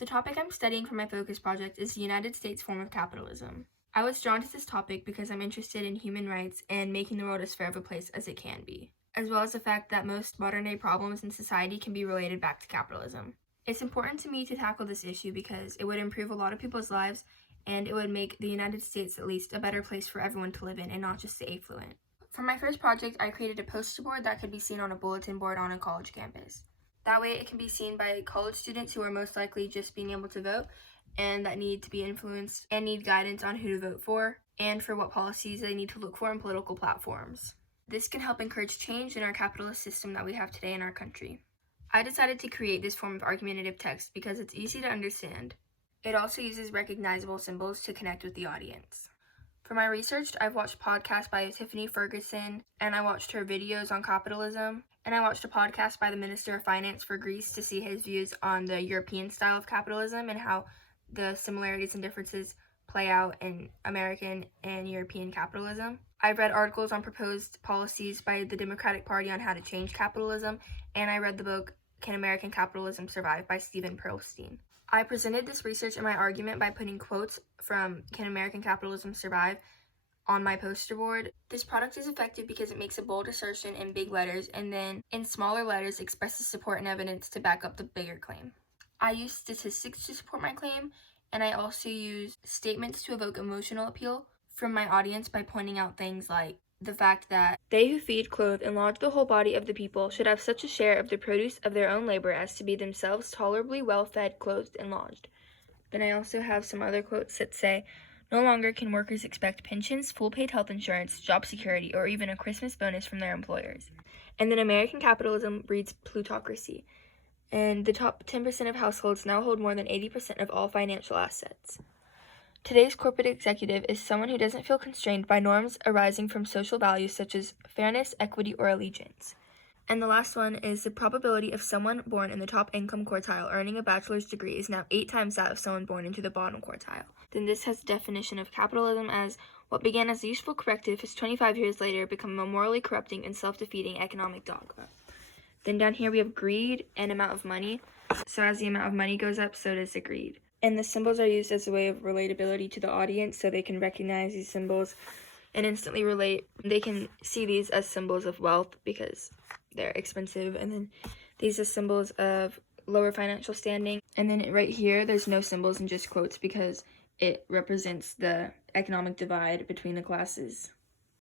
The topic I'm studying for my focus project is the United States form of capitalism. I was drawn to this topic because I'm interested in human rights and making the world as fair of a place as it can be, as well as the fact that most modern-day problems in society can be related back to capitalism. It's important to me to tackle this issue because it would improve a lot of people's lives and it would make the United States at least a better place for everyone to live in and not just the affluent. For my first project, I created a poster board that could be seen on a bulletin board on a college campus. That way it can be seen by college students who are most likely just being able to vote and that need to be influenced and need guidance on who to vote for and for what policies they need to look for in political platforms. This can help encourage change in our capitalist system that we have today in our country. I decided to create this form of argumentative text because it's easy to understand. It also uses recognizable symbols to connect with the audience. For my research, I've watched podcasts by Tiffany Ferguson, and I watched her videos on capitalism, and I watched a podcast by the Minister of Finance for Greece to see his views on the European style of capitalism and how the similarities and differences play out in American and European capitalism. I've read articles on proposed policies by the Democratic Party on how to change capitalism, and I read the book Can American Capitalism Survive by Stephen Pearlstein. I presented this research in my argument by putting quotes from Can American Capitalism Survive on my poster board. This product is effective because it makes a bold assertion in big letters and then in smaller letters expresses support and evidence to back up the bigger claim. I use statistics to support my claim, and I also use statements to evoke emotional appeal from my audience by pointing out things like the fact that they who feed, clothe, and lodge the whole body of the people should have such a share of the produce of their own labor as to be themselves tolerably well fed, clothed, and lodged. Then I also have some other quotes that say, no longer can workers expect pensions, full paid health insurance, job security, or even a Christmas bonus from their employers. And then American capitalism breeds plutocracy, and the top 10% of households now hold more than 80% of all financial assets. Today's corporate executive is someone who doesn't feel constrained by norms arising from social values such as fairness, equity, or allegiance. And the last one is the probability of someone born in the top income quartile earning a bachelor's degree is now 8 times that of someone born into the bottom quartile. Then this has the definition of capitalism as what began as a useful corrective has 25 years later become a morally corrupting and self-defeating economic dogma. Then down here we have greed and amount of money. So as the amount of money goes up, so does the greed. And the symbols are used as a way of relatability to the audience so they can recognize these symbols and instantly relate. They can see these as symbols of wealth because they're expensive, and then these are symbols of lower financial standing. And then right here, there's no symbols and just quotes because it represents the economic divide between the classes.